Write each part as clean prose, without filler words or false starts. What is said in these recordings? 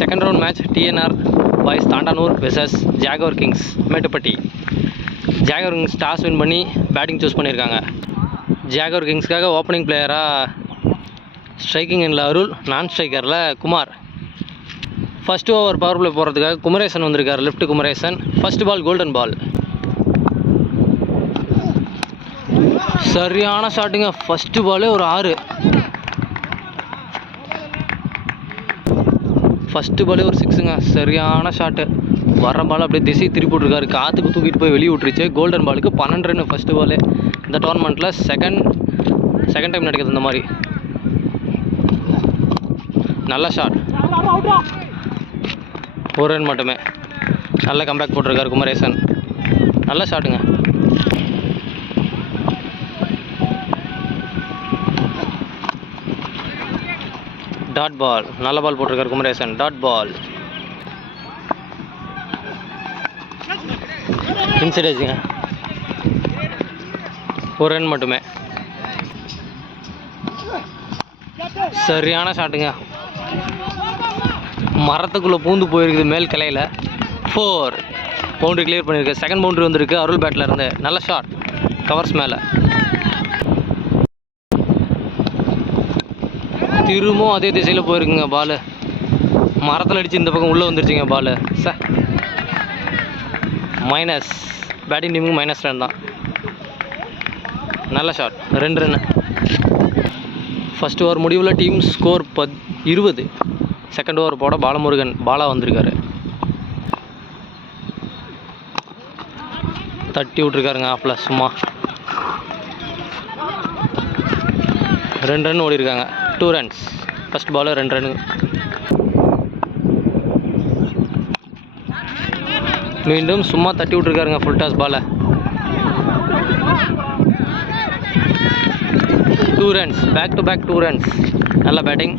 Second round match TNR boys Thandanur versus Jaguar kings Mettupatti. Jaguar kings toss win பண்ணி batting choose பண்ணியிருக்காங்க. Jaguar கிங்ஸ்க்காக opening பிளேயராக striking எண்ணில் அருள், நான் ஸ்ட்ரைக்கரில் Kumar. First over power play போகிறதுக்காக குமரேசன் வந்திருக்கார், left Kumaresan. First ball golden ball, சரியான ஷாட்டுங்க. ஃபஸ்ட்டு பாலே ஒரு 6, ஃபஸ்ட்டு பாலே ஒரு 6ங்க. சரியான ஷாட்டு. வர பால் அப்படியே திசை திருப்பி விட்ருக்காரு, காற்றுக்கு தூக்கிட்டு போய் வெளியே விட்டுருச்சு. கோல்டன் பாலுக்கு 12 ரன் ஃபஸ்ட்டு பாலே. இந்த டோர்னமெண்ட்டில் செகண்ட் டைம் நடக்குது இந்த மாதிரி. நல்ல ஷாட், ஒரு ரன் மட்டுமே. நல்ல கம்பேக் போட்டிருக்காரு குமரேசன், நல்ல ஷாட்டுங்க. டாட் பால், நல்ல பால் போட்டிருக்காரு குமரேசன். டாட் பால், இன்சைடேஜுங்க, ஒரு ரன் மட்டுமே. சரியான ஷாட்டுங்க, மரத்துக்குள்ளே பூந்து போயிருக்குது மேல் கிளையில். 4 பவுண்ட்ரி கிளியர் பண்ணியிருக்கு. செகண்ட் பவுண்ட்ரி வந்திருக்கு அருள் பேட்டில் இருந்து. நல்ல ஷாட், கவர்ஸ் மேலே. திரும்பவும் அதே திசையில் போயிருக்குங்க பால். மரத்தில் அடித்து இந்த பக்கம் உள்ளே வந்துருச்சுங்க பால். மைனஸ், பேட்டிங் டீமுக்கு மைனஸ் ரன் தான். நல்ல ஷாட், 2 ரன். ஃபஸ்ட் ஓவர் முடிவில் டீம் ஸ்கோர் 20. செகண்ட் ஓவர் போட பாலமுருகன் பாலா வந்திருக்காரு. தட்டி விட்ருக்காருங்க ஆஃபில் சும்மா. 2 ரன் ஓடி இருக்காங்க. 2 runs. ஃபஸ்ட் பால் 2 ரன். மீண்டும் சும்மா தட்டி விட்ருக்காருங்க ஃபுல் டாஸ் பாலை. 2 runs, back to back 2 runs. நல்ல பேட்டிங்.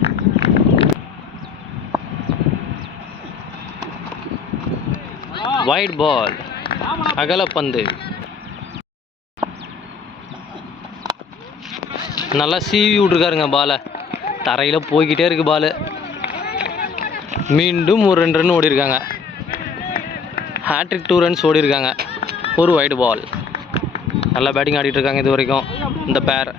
வைட் பால், அகலப்பந்து. நல்லா சீவி விட்ருக்காருங்க பாலை. தரையில் போய்கிட்டே இருக்குது பால். மீண்டும் ஒரு 2 ரன் ஓடி இருக்காங்க. ஹேட்ரிக் 2 runs ஓடி இருக்காங்க. ஒரு வைட் பால். நல்லா பேட்டிங் ஆடிட்டு இருக்காங்க இது வரைக்கும் இந்த பேர்.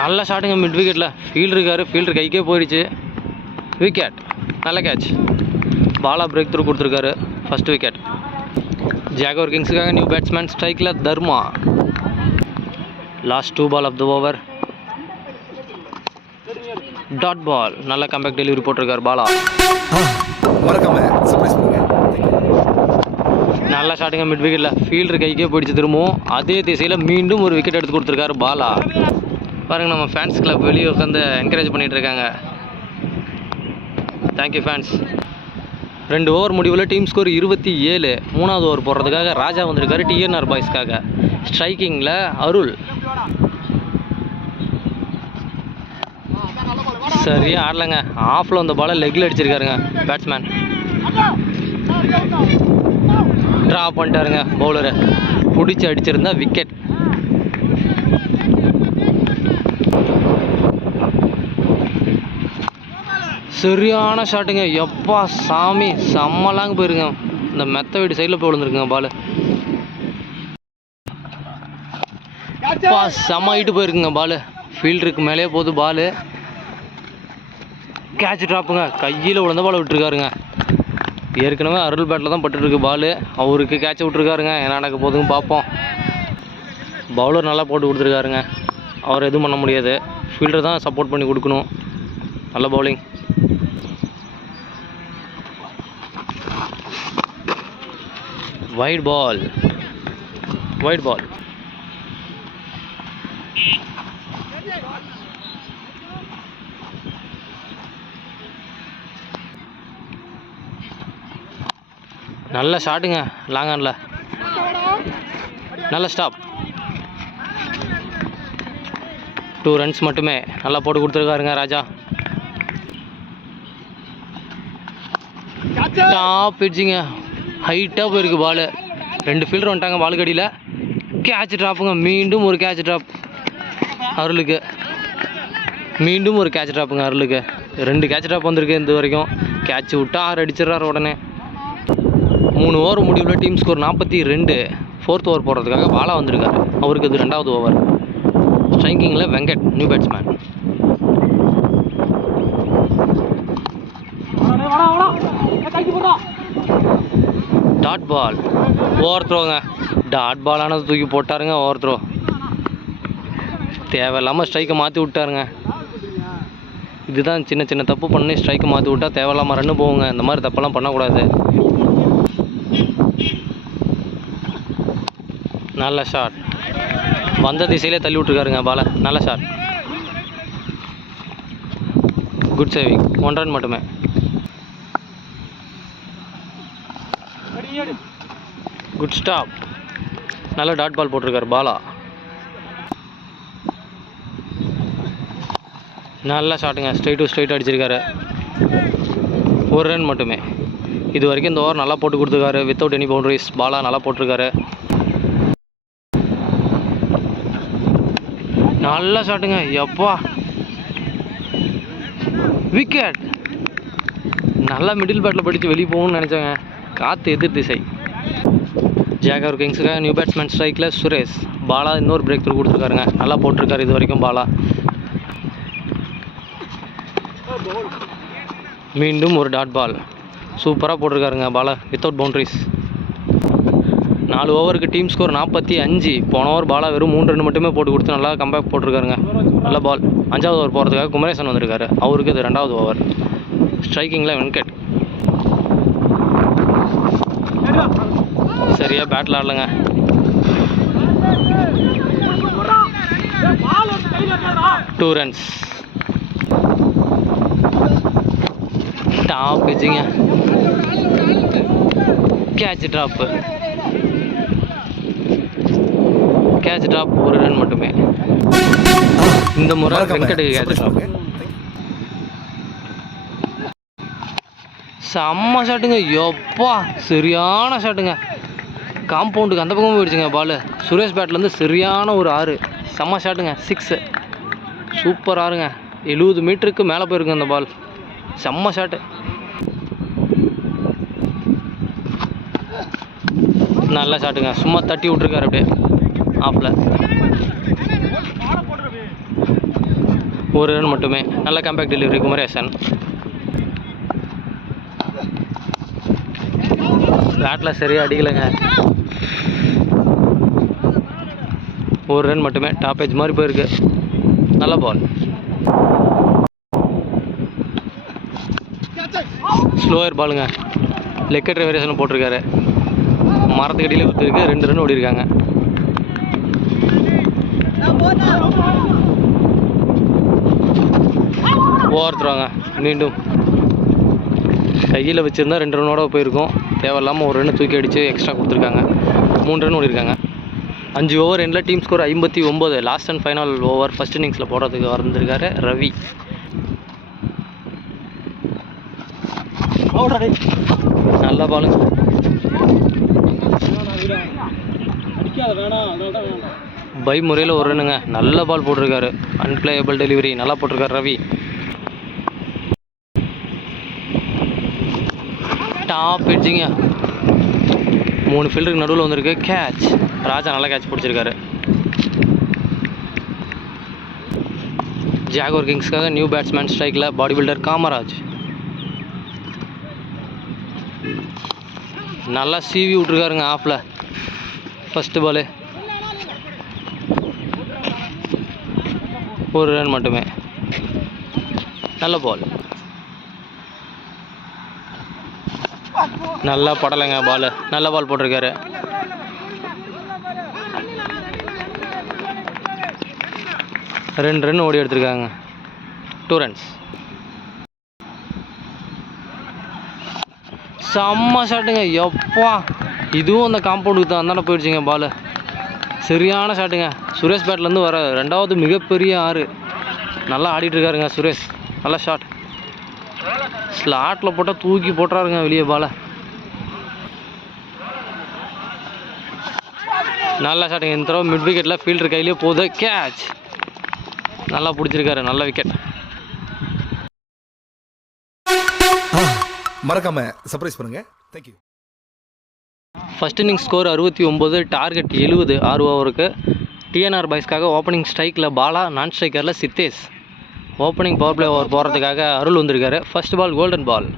நல்ல ஷாட்டுங்க மிட் விக்கெட்டில். ஃபீல்டு இருக்கார், ஃபீல்டர் கைக்கே போயிடுச்சு. விக்கெட், நல்ல கேட்ச். பாலா பிரேக் த்ரூ கொடுத்துருக்காரு. First wicket. ஜாகவர் கிங்ஸுக்காக நியூ பேட்ஸ்மேன் ஸ்ட்ரைக்கில் Dharma. Last 2 ball of the over. Dot ball, நல்ல கம்பேக் டெலிவரி போட்டிருக்காரு பாலா. நல்ல ஷாட்டுங்க மிட் விக்கெட்டில். ஃபீல்டர் கைக்கே போயிடுச்சு. திரும்பவும் அதே திசையில் மீண்டும் ஒரு விக்கெட் எடுத்து கொடுத்துருக்காரு பாலா. பாருங்கள், நம்ம ஃபேன்ஸ் கிளப் வெளியே உட்காந்து என்கரேஜ் பண்ணிகிட்டு இருக்காங்க. Thank you fans. 2 ஓவர் முடிவில் டீம் ஸ்கோர் 27. 3வது ஓவர் போடுறதுக்காக ராஜா வந்திருக்காரு டிஎன்ஆர் பாய்ஸ்க்காக. ஸ்ட்ரைக்கிங்கில் அருள். சரியா ஆடலைங்க. ஆஃபில் வந்த பாலை லெக்கில் அடிச்சிருக்காருங்க பேட்ஸ்மேன். ட்ரா பண்ணிட்டாருங்க பவுலரை. பிடிச்சி அடிச்சிருந்தா விக்கெட். சரியான ஷாட்டுங்க. எப்பா சாமி, செம்மலாங்க போயிருங்க. இந்த மெத்த வீடு சைடில் போய் விழுந்துருக்குங்க பால். எப்பா செம்ம ஹைட்டு போயிருக்குங்க பால். ஃபீல்டருக்கு மேலே போகுது பால். கேட்ச் ட்ராப்புங்க. கையில் விழுந்த பால் விட்டுருக்காருங்க. ஏற்கனவே அருள் பேட்டில் தான் பட்டுருக்கு பால். அவருக்கு கேட்சை விட்டுருக்காருங்க. என்ன நடக்க போகுதுன்னு பார்ப்போம். பவுலர் நல்லா போட்டு கொடுத்துருக்காருங்க. அவர் எதுவும் பண்ண முடியாது. ஃபீல்டர் தான் சப்போர்ட் பண்ணி கொடுக்கணும். நல்ல bowling. Wide ball, wide ball. நல்ல ஷாட்டுங்க லாங் ஆனில். நல்ல ஸ்டாப். 2 runs மட்டுமே. நல்லா போட்டு கொடுத்துருக்காருங்க ராஜா. டாப் எட்ஜிங்க. ஹைட்டாக போயிருக்கு பால். 2 ஃபீல்டர் வந்துட்டாங்க பால் கடியில். கேட்ச் ட்ராப்புங்க. மீண்டும் ஒரு கேட்ச் ட்ராப் அருளுக்கு. மீண்டும் ஒரு கேட்ச் ட்ராப்புங்க அருளுக்கு. 2 கேட்ச் ட்ராப் வந்திருக்கு இது வரைக்கும். கேட்ச் விட்டா 6 அடிச்சிடறாரு உடனே. 3 ஓவர் முடிவில் டீம் ஸ்கோர் 42. 4th ஓவர் போடுறதுக்காக பாலா வந்திருக்காரு. அவருக்கு இது 2வது ஓவர். ஸ்ட்ரைக்கிங்கில் Venkat new batsman. Dot ball over த்ரோங்க. டாட் பால் ஆனது தூக்கி போட்டாருங்க. ஓவர் த்ரோ தேவையில்லாமல் ஸ்ட்ரைக்கை மாற்றி விட்டாருங்க. இதுதான் சின்ன சின்ன தப்பு பண்ணி ஸ்ட்ரைக்கை மாற்றி விட்டால் தேவையில்லாமல் ரன்னு போகுங்க. இந்த மாதிரி தப்பெல்லாம் பண்ணக்கூடாது. நல்ல ஷாட். வந்த திசையிலே தள்ளி விட்ருக்காருங்க பாலை. நல்ல ஷாட். Good saving. 1 ரன் மட்டுமே. Good stop. நல்ல டாட் பால் போட்டிருக்காரு பாலா. நல்ல ஷாட்டுங்க. ஸ்ட்ரைட் டு ஸ்ட்ரைட் அடிச்சிருக்காரு. 1 ரன் மட்டுமே. இது வரைக்கும் இந்த ஓவர் நல்லா போட்டு கொடுத்துருக்காரு. வித்தவுட் எனி பவுண்டரிஸ் பாலா நல்லா போட்டிருக்காரு. நல்ல ஷாட்டுங்க. எப்பா விக்கெட். நல்லா மிடில் பேட்டில் படித்து வெளியே போகணும்னு நினச்சேங்க. காற்று எதிர் திசை. ஜாகவர் கிங்ஸுக்காக நியூ பேட்ஸ்மேன் ஸ்ட்ரைக்கில் சுரேஷ். பாலா இன்னொரு பிரேக் த்ரூ கொடுத்துருக்காருங்க. நல்லா போட்டிருக்காரு இது வரைக்கும் பாலா. மீண்டும் ஒரு டாட் பால். சூப்பராக போட்டிருக்காருங்க பாலா வித்தவுட் பவுண்டரிஸ். 4 ஓவருக்கு டீம் ஸ்கோர் 45. போன ஓவர் பாலா வெறும் 3 ரன் மட்டுமே போட்டு கொடுத்து நல்லா கம்பேக் போட்டிருக்காருங்க. நல்ல பால். 5வது ஓவர் போகிறதுக்காக குமரேசன் வந்திருக்காரு. அவருக்கு இது 2வது ஓவர். ஸ்ட்ரைக்கிங்கில் வெங்கட். சரியாக பேட்டில் ஆடலைங்க. Two runs. டாப் வச்சுங்க. Catch drop. Catch drop 1 run மட்டுமே. இந்த முறை வெங்கட்டுக்கு கேட்ச் ட்ராப். செம்ம ஷாட்டுங்க. எப்பா சரியான ஷாட்டுங்க. காம்பவுண்டுக்கு அந்த பக்கமும் போயிடுச்சுங்க பால். சுரேஷ் பேட்லேருந்து சரியான ஒரு 6. செம்ம ஷாட்டுங்க. 6. சூப்பர் 6ங்க. 70 மீட்டருக்கு மேலே போயிருக்குங்க அந்த பால். செம்ம ஷாட்டு. நல்ல ஷாட்டுங்க. சும்மா தட்டி விட்ருக்காரு அப்படியே ஆஃபில். 1 ரன் மட்டுமே. நல்ல கம்பேக் டெலிவரி குமரேசன். பேட்டில் சரியாக அடிக்கலைங்க. 1 ரன் மட்டுமே. டாப் ஏஜ் மாதிரி போயிருக்கு. நல்ல பால். ஸ்லோயர் பாலுங்க. லெக்கட் வேரியேஷன் போட்டிருக்காரு. மரத்துக்கு அடியில் குத்திருக்கு. 2 ரன் ஓடி இருக்காங்க. ஓவர் த்ரோங்க. மீண்டும் கையில் வச்சுருந்தா 2 ரன்னோட போயிருக்கும். தேவையில்லாமல் 1 ரன் தூக்கி அடித்து எக்ஸ்ட்ரா கொடுத்துருக்காங்க. 3 ரன் ஓடி இருக்காங்க. 5 ஓவர் எண்டில் team score 59. Last and final over first இன்னிங்ஸில் போடுறதுக்கு வந்திருக்காரு ரவி. நல்ல பாலுங்க. பை முறையில் 1 ரன்னுங்க. நல்ல பால் போட்டிருக்காரு. அன்பிளேயபிள் டெலிவரி நல்லா போட்டிருக்காரு ரவி. டாப் எட்ஜிங்க. 3 ஃபீல்டருக்கு நடுவில் வந்திருக்கு. கேட்ச். ராஜா நல்லா கேட்ச் பிடிச்சிருக்காரு. ஜாகவர் கிங்ஸ்க்காக நியூ பேட்ஸ்மேன் ஸ்ட்ரைக்கில் பாடி பில்டர் காமராஜ். நல்லா சீவி விட்ருக்காருங்க ஆஃபில். ஃபஸ்ட்டு பாலு 1 ரன் மட்டுமே. நல்ல பால். நல்லா படலைங்க பால். நல்ல பால் போட்டிருக்காரு. ரெண்டு ரன் ஓடி எடுத்திருக்காங்க. 2 ரன்ஸ். செம்ம ஷாட்டுங்க. எப்பா இதுவும் அந்த காம்பவுண்டுக்கு தான் அந்தாண்ட போயிடுச்சுங்க பால். சரியான ஷாட்டுங்க. சுரேஷ் பேட்லேருந்து வர 2வது மிகப்பெரிய 6. நல்லா ஆடிட்டுருக்காருங்க சுரேஷ். நல்ல ஷாட். ஸ்லாட்டில் போட்டால் தூக்கி போட்டுறாருங்க வெளியே பாலை. நல்ல ஷாட்டுங்க. இந்த தடவை மிட் விக்கெட்டில் ஃபீல்டர் கையிலே போகுது. கேட்ச். நல்லா பிடிச்சிருக்காரு. நல்ல விக்கெட். மறக்காம சர்ப்ரைஸ் பண்ணுங்க. Thank you. First innings score 69, target 70 6 ஓவருக்கு. டிஎன்ஆர் பாய்ஸ்க்காக ஓப்பனிங் ஸ்ட்ரைக்கில் பாலா, நான் ஸ்ட்ரைக்கரில் Siddhesh. Opening power play over போகிறதுக்காக அருள் வந்திருக்காரு. ஃபர்ஸ்ட் பால் கோல்டன் பால்.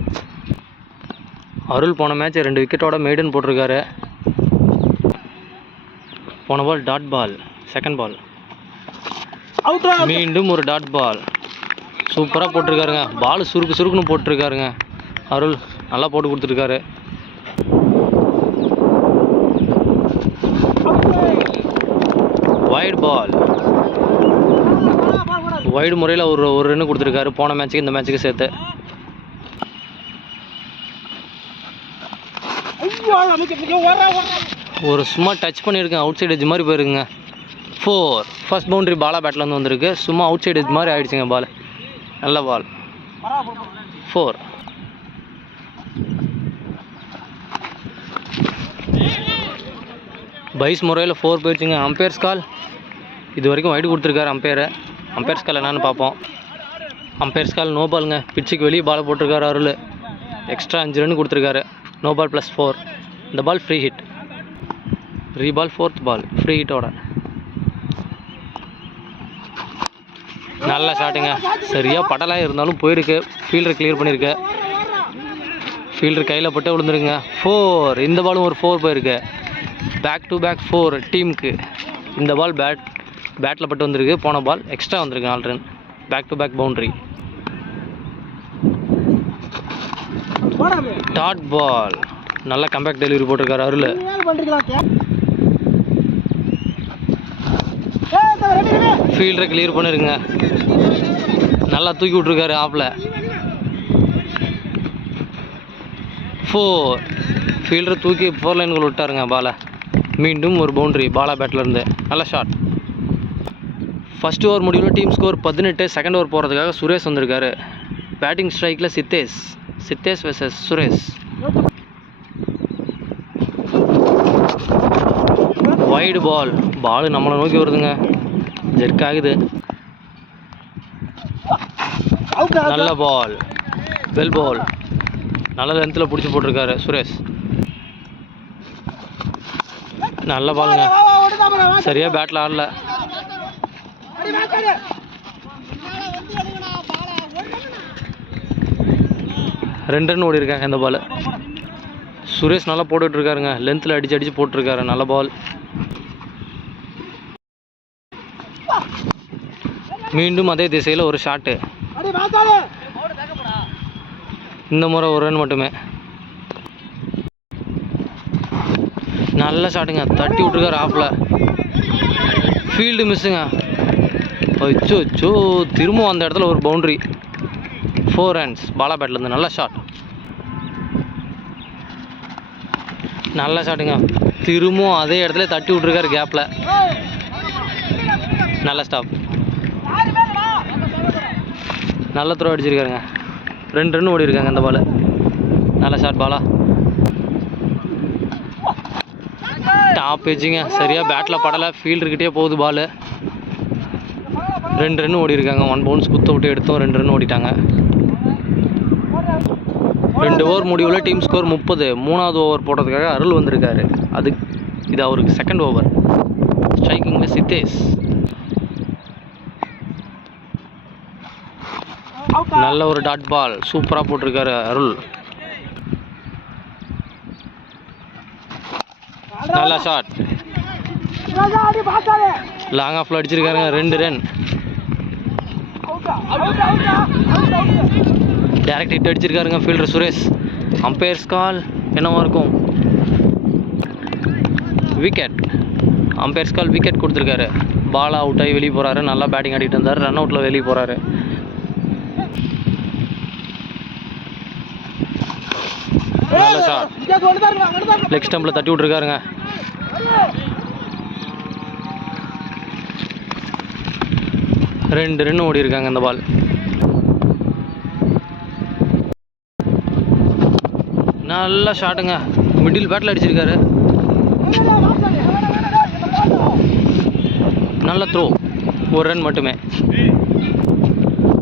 அருள் போன மேட்ச் 2 விக்கெட்டோட மெய்டன் போட்டிருக்காரு. போன பால் டாட் பால். செகண்ட் பால் மீண்டும் ஒரு டாட் பால். சூப்பராக போட்டிருக்காருங்க. பால் சுருக்குன்னு போட்டிருக்காருங்க. அருள் நல்லா போட்டு கொடுத்துருக்காரு. வைட் பால். வைடு முறையில் ஒரு ரன்னு கொடுத்துருக்காரு போன மேட்ச்சுக்கு இந்த மேட்ச்சுக்கு சேர்த்து. ஒரு சும்மா டச் பண்ணியிருக்கேன், அவுட் சைடு எட்ஜ் மாதிரி போயிருக்குங்க. 4. ஃபர்ஸ்ட் பவுண்டரி பாலா பேட்லேருந்து வந்திருக்கு. சும்மா அவுட் சைடு எட்ஜ் மாதிரி ஆகிடுச்சுங்க பால். நல்ல பால். 4. பைஸ் முறையில் 4 போயிடுச்சுங்க. அம்பையர்ஸ் கால். இது வரைக்கும் வைடு கொடுத்துருக்காரு அம்பையரை. அம்பையர்ஸ் கால் என்னன்னு பார்ப்போம். அம்பையர்ஸ் கால் நோ பாலுங்க. பிச்சுக்கு வெளியே பால் போட்டிருக்காரு அருள். எக்ஸ்ட்ரா 5 ரன் கொடுத்துருக்காரு. No ball +4. இந்த ball free hit. Re ball 4th ball free ஹிட்டோட. நல்ல ஷாட்டுங்க. சரியாக படலாக இருந்தாலும் போயிருக்கு. ஃபீல்டர் கிளியர் பண்ணியிருக்கு. ஃபீல்டர் கையில் பட்டு விழுந்துருங்க. 4. இந்த பாலும் ஒரு 4 போயிருக்கு. பேக் டு பேக் 4 டீமுக்கு. இந்த பால் பேட்டில் பட்டு வந்திருக்கு. போன பால் எக்ஸ்ட்ரா வந்திருக்கு 4 run. Back to back boundary. Dot ball. நல்ல கம்பேக் டெலிவரி போட்டிருக்காரு அருள். ஃபீல்டரை கிளியர் பண்ணிருங்க. நல்லா தூக்கி விட்ருக்காரு ஆஃபில். 4. ஃபீல்டரை தூக்கி 4 லைனுக்குள்ள விட்டாருங்க பாலை. மீண்டும் ஒரு பவுண்ட்ரி பாலா பேட்லேருந்து. நல்ல ஷாட். ஃபர்ஸ்ட் ஓவர் முடிவில் டீம் ஸ்கோர் 18. செகண்ட் ஓவர் போகிறதுக்காக சுரேஷ் வந்திருக்காரு. பேட்டிங் ஸ்ட்ரைக்கில் சித்தேஷ் வெர்சஸ் சுரேஷ். வைடு பால். பால் நம்மளை நோக்கி வருதுங்க. ஜெர்க் ஆகுது. நல்ல பால். வெல் பால். நல்ல லென்த்தில் பிடிச்சி போட்டிருக்காரு சுரேஷ். நல்ல பாலுங்க. சரியாக பேட்டில் ஆடல. ரெண்டு ரன் ஓடி இருக்காங்க இந்த பால். சுரேஷ் நல்லா போட்டுட்ருக்காருங்க. லென்த்தில் அடித்து போட்டிருக்காரு. நல்ல பால். மீண்டும் அதே திசையில் ஒரு ஷாட்டு. இந்த முறை ஒரு ரன் மட்டுமே. நல்ல ஷாட்டுங்க. தட்டி விட்ருக்காரு ஆஃபில். ஃபீல்டு மிஸ்ஸுங்க. அச்சோ திரும்ப அந்த இடத்துல ஒரு பவுண்ட்ரி. 4 ரன்ஸ் பாலா பேட்லேருந்து. நல்ல ஷாட். நல்ல ஷாட்டுங்க. திரும்பவும் அதே இடத்துல தட்டி விட்ருக்காரு கேப்பில். நல்ல ஸ்டாப். நல்ல த்ரோ அடிச்சிருக்காருங்க. 2 ரன் ஓடி இருக்காங்க இந்த பால். நல்ல ஷாட் பாலா. டாப் எஜ்ஜுங்க. சரியாக பேட்டில் படலை. ஃபீல்டர்கிட்டே போகுது பால். 2 ரன் ஓடி இருக்காங்க. 1 பவுன்ஸ் குத்த விட்டு எடுத்தோம். 2 ரன் ஓடிட்டாங்க. 2 ஓவர் முடிவில் டீம் ஸ்கோர் 30. 3வது ஓவர் போடுறதுக்காக அருள் வந்திருக்காரு. இது அவருக்கு செகண்ட் ஓவர். ஸ்ட்ரைக்கிங்கில் சித்தேஷ். நல்ல ஒரு டாட் பால். சூப்பராக போட்டிருக்காரு அருள். நல்ல ஷாட். லாங் ஆஃப்ல அடிச்சிருக்காருங்க. 2 ரன். டைரக்ட் ஹிட் அடிச்சிருக்காருங்க ஃபீல்டர் சுரேஷ். அம்பையர்ஸ் கால் என்னவா இருக்கும்? விக்கெட். அம்பையர்ஸ் கால் விக்கெட் கொடுத்துருக்காரு. பால் அவுட் ஆகி வெளியே போகிறாரு. நல்லா பேட்டிங் ஆடிட்டு இருந்தார். ரன் அவுட்டில் வெளியே போகிறாரு. நல்ல ஷாட். லெக் ஸ்டம்பில் தட்டி விட்ருக்காருங்க. ரெண்டு ரன் ஓடி இருக்காங்க இந்த பால். நல்ல ஷாட்டுங்க. மிடில் பேட்டில் அடிச்சிருக்காரு. நல்ல த்ரோ. ஒரு ரன் மட்டுமே.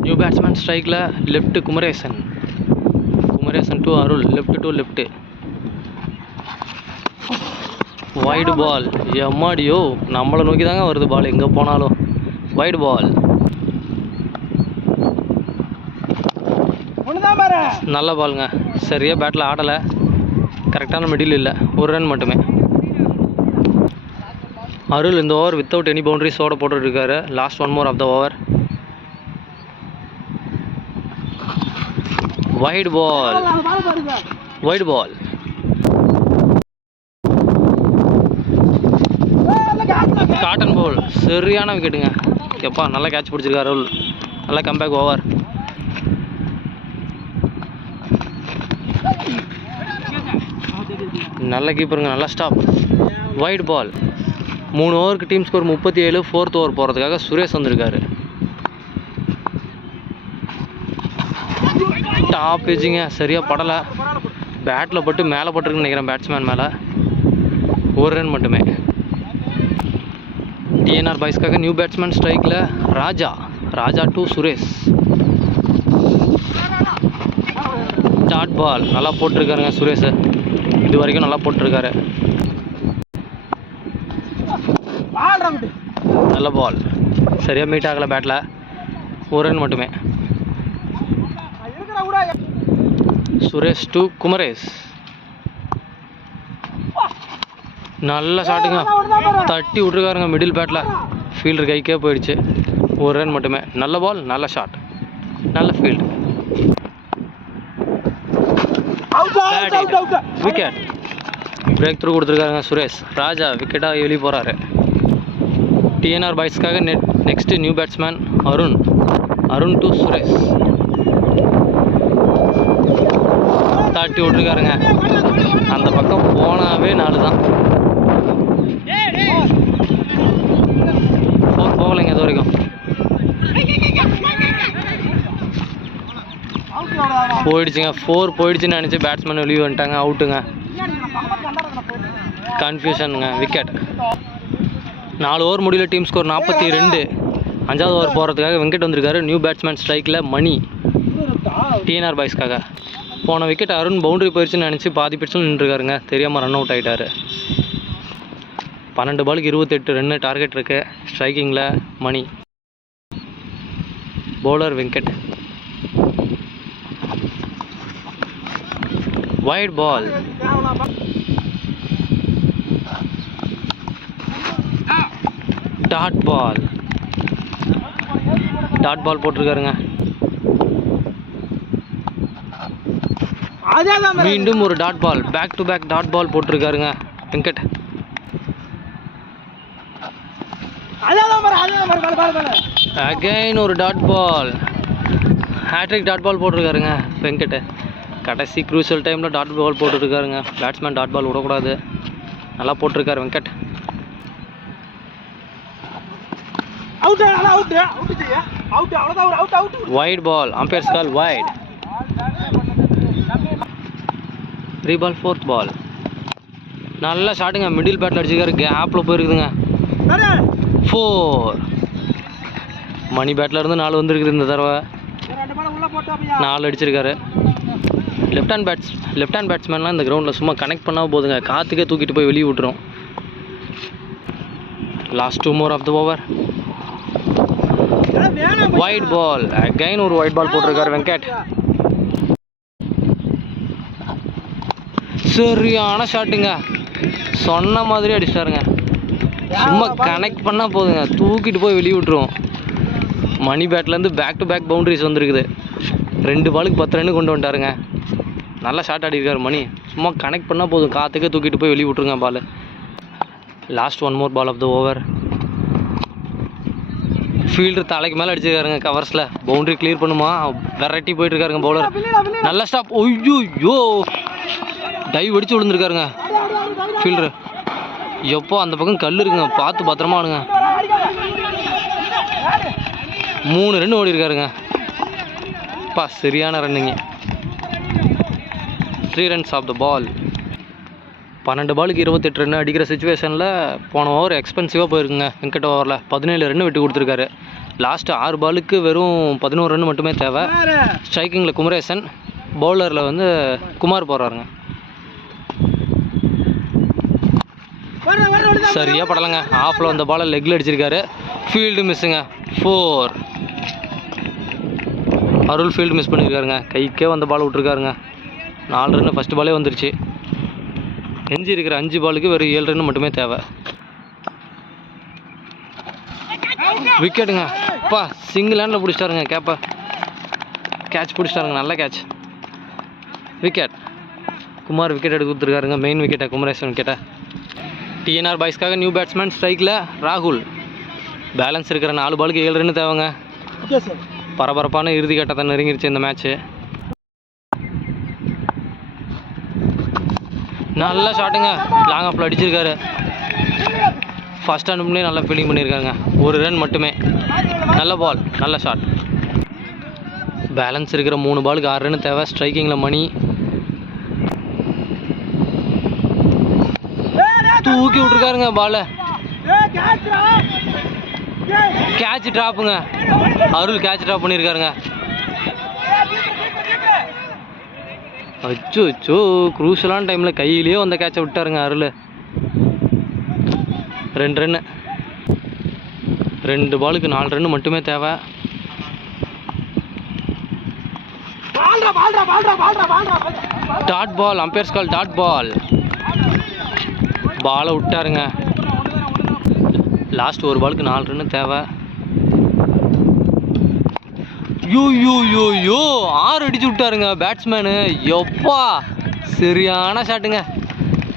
நியூ பேட்ஸ்மேன் ஸ்ட்ரைக்கில் left Kumaresan. Kumaresan to Arul, left to left. Wide ball. எம்மாடியோ, நம்மளை நோக்கி தாங்க வருது பால் எங்கே போனாலும். Wide ball. நல்ல பாலுங்க. சரியாக பேட்டில் ஆடலை, கரெக்டான மிடில் இல்லை, ஒரு ரன் மட்டுமே. அருள் இந்த ஓவர் வித்தவுட் எனி பவுண்டரிஸோட போட்டுருக்காரு. Last one more of the over. Wide ball. Wide ball. காட்டன் பால். சரியான விக்கெட்டுங்க. எப்பா நல்லா கேட்ச் பிடிச்சிருக்காரு அருள். நல்லா கம்பேக் ஓவர். நல்ல கீப்பருங்க, நல்லா ஸ்டாப். வைடு பால். 3 ஓவருக்கு டீம் ஸ்கோர் 37. 4th ஓவர் போகிறதுக்காக சுரேஷ் வந்திருக்காரு. டாப் ஏஜிங்க, சரியாக படலை. பேட்டில் பட்டு மேலே பட்டுருக்குன்னு நினைக்கிறேன், பேட்ஸ்மேன் மேலே. ஒரு ரன் மட்டுமே. டிஎன்ஆர் பாய்ஸ்க்காக நியூ பேட்ஸ்மேன் ஸ்ட்ரைக்கில் Raja. Raja to Suresh. Dot ball. நல்லா போட்டிருக்காருங்க சுரேஷ், இது வரைக்கும் நல்லா போட்டிருக்காரு. நல்ல பால். சரியாக மீட் ஆகலை பேட்டில். ஒரு ரன் மட்டுமே. சுரேஷ் டு குமரேஷ். நல்ல ஷாட்டுங்க, தட்டி விட்ருக்காருங்க மிடில் பேட்டில். ஃபீல்டர் கைக்கே போயிடுச்சு. ஒரு ரன் மட்டுமே. நல்ல பால், நல்ல ஷாட், நல்ல ஃபீல்டு. விக்கெட். பிரேக் த்ரூ கொடுத்துருக்காருங்க சுரேஷ். ராஜா விக்கெட்டாக வெளியே போகிறாரு. டிஎன்ஆர் பாய்ஸ்க்காக next new batsman Arun. Arun to Suresh. தட்டி விட்ருக்காருங்க. அந்த பக்கம் போனாவே 4 தான். 4 போகலைங்க இது வரைக்கும். போயிடுச்சுங்க. 4 போயிடுச்சுன்னு நினச்சி பேட்ஸ்மேன் வெளியே வந்துட்டாங்க. அவுட்டுங்க. கன்ஃபியூஷனுங்க. விக்கெட். 4 ஓவர் முடியல. Team score 42. 5வது ஓவர் போகிறதுக்காக வெங்கட் வந்திருக்காரு. நியூ பேட்ஸ்மேன் ஸ்ட்ரைக்கில் மணி, டிஎன்ஆர் பாய்ஸ்க்காக. போன விக்கெட் அருண் பவுண்டரி போயிடுச்சுன்னு நினச்சி பாதி பிட்ஸும் நின்றுருக்காருங்க. தெரியாமல் ரன் அவுட் ஆகிட்டார். 12 பாலுக்கு 28 ரன்னு டார்கெட் இருக்குது. ஸ்ட்ரைக்கிங்கில் Mani. Bowler Venkat. Wide ball. Dot ball. Dot ball போட்டிருக்காருங்க. மீண்டும் ஒரு dot ball. Back to back dot ball போட்டிருக்காருங்க வெங்கட். அகைன் ஒரு dot ball. Hat-trick dot ball போட்டிருக்காருங்க வெங்கட். கடைசி க்ரூஷியல் டைமில் டாட் பால் போட்டுருக்காருங்க. பேட்ஸ்மேன் டாட் பால் விடக்கூடாது. நல்லா போட்டிருக்காரு Venkat. Wide ball. Umpire's call wide. 3 ball 4th ball. நல்ல ஷாட்டுங்க. மிடில் பேட்டில் அடிச்சிருக்காரு. கேப்பில் போயிருக்குதுங்க. 4. மணி பேட்டில் இருந்து 4 வந்துருக்குது இந்த தடவை. 4 அடிச்சிருக்காரு. லெஃப்ட் ஹேண்ட் பேட்ஸ்மேன்லாம் இந்த கிரவுண்டில் சும்மா கனெக்ட் பண்ணால் போதுங்க, காற்றுக்கே தூக்கிட்டு போய் வெளியே விட்டுரும். Last 2 more of the over. Wide ball. Again ஒரு வைட் பால் போட்டிருக்காரு வெங்கட். சரியான ஷாட்டுங்க. சொன்ன மாதிரி அடிச்சிட்டாருங்க. சும்மா கனெக்ட் பண்ணால் போதுங்க, தூக்கிட்டு போய் வெளியே விட்டுருவோம். மணி பேட்லேருந்து பேக் டு பேக் பவுண்டரிஸ் வந்துருக்குது. 2 பாலுக்கு 10 ரன்னு கொண்டு வந்துட்டாருங்க. நல்லா ஷாட் ஆடிருக்காரு மணி. சும்மா கனெக்ட் பண்ணால் போதும், காற்றுக்கே தூக்கிட்டு போய் வெளியே விட்ருங்க ball. Last 1 more ball of the over. Fielder தலைக்கு மேலே அடிச்சிருக்காருங்க கவர்ஸில். பவுண்டரி கிளியர் பண்ணுமா, வெரைட்டி போயிட்டுருக்காருங்க பவுலர். நல்ல ஸ்டாப். ஐயோ, டைவ் அடித்து விழுந்துருக்காருங்க ஃபீல்டரு. எப்போ அந்த பக்கம் கல் இருக்குங்க, பார்த்து பத்திரமா ஆடுங்க. 3 ரன் ஓடி இருக்காருங்க. சரியான ரன்னுங்க. 3 runs ஆஃப் த பால். 12 பாலுக்கு 28 ரன் அடிக்கிற சுச்சுவேஷனில் போன ஓவர் எக்ஸ்பென்சிவாக போயிருக்குங்க வெங்கட். ஓவரில் 17 ரன் விட்டு கொடுத்துருக்காரு. லாஸ்ட்டு 6 பாலுக்கு வெறும் 11 ரன் மட்டுமே தேவை. ஸ்ட்ரைக்கிங்கில் குமரேசன். பவுலரில் வந்து குமார் போடுறாருங்க. சரியாக படலைங்க. ஆஃபில் வந்த பாலை லெக்கில் அடிச்சிருக்காரு. ஃபீல்டு மிஸ்ஸுங்க. 4. அருள் ஃபீல்டு மிஸ் பண்ணியிருக்காருங்க. கைக்கே வந்த பால் விட்ருக்காருங்க. 4 ரன்னு ஃபஸ்ட்டு பாலே வந்துருச்சு. எஞ்சி இருக்கிற 5 பாலுக்கு வெறும் 7 ரன்னு மட்டுமே தேவை. விக்கெட்டுங்க. அப்பா சிங்கிள் ஹேண்டில் பிடிச்சிட்டாருங்க. கேட்ச் பிடிச்சிட்டாருங்க. நல்ல கேட்ச். விக்கெட். குமார் விக்கெட் எடுத்து கொடுத்துருக்காருங்க. மெயின் விக்கெட்டை குமரேசன் விக்கெட்டை. டிஎன்ஆர் பாய்ஸ்க்காக நியூ பேட்ஸ்மேன் ஸ்ட்ரைக்கில் ராகுல். பேலன்ஸ் இருக்கிற 4 பாலுக்கு 7 ரன்னு தேவைங்க. பரபரப்பான இறுதி கட்டத்தை நெருங்கிருச்சு இந்த மேட்ச்சு. நல்ல ஷாட்டுங்க. லாங் ஆஃபில் அடிச்சிருக்காரு. ஃபஸ்ட் ஹேண்ட் பண்ணி நல்லா ஃபீல்டிங் பண்ணியிருக்காங்க. 1 ரன் மட்டுமே. நல்ல பால், நல்ல ஷாட். பேலன்ஸ் இருக்கிற 3 பாலுக்கு 6 ரன்னு தேவை. ஸ்ட்ரைக்கிங்கில் மணி. தூக்கி விட்ருக்காருங்க பாலை. கேட்ச் ட்ராப்புங்க. அருள் கேட்ச் ட்ராப் பண்ணியிருக்காருங்க. அச்சோ குரூஷலான டைமில் கையிலேயே அந்த கேட்சை விட்டாருங்க அருள். 2 ரன்னு. 2 பாலுக்கு 4 ரன்னு மட்டுமே தேவை. Dot ball. Umpire's call dot ball. பாலை விட்டாருங்க. லாஸ்ட் 1 பாலுக்கு 4 ரன்னு தேவை. யோ 6 அடிச்சு விட்டாருங்க பேட்ஸ்மேனு. எப்பா சரியான ஷாட்டுங்க.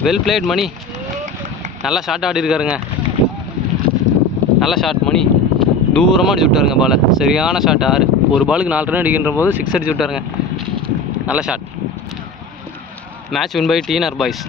வெல் பிளேட் மணி. நல்லா ஷாட் ஆடி இருக்காருங்க. நல்ல ஷாட் மணி. தூரமாக அடிச்சு விட்டாருங்க பாலை. சரியான ஷாட். 6. 1 பாலுக்கு 4 ரன் அடிக்கின்ற போது 6 அடிச்சு விட்டாருங்க. நல்ல shot. Match win by TNR boys.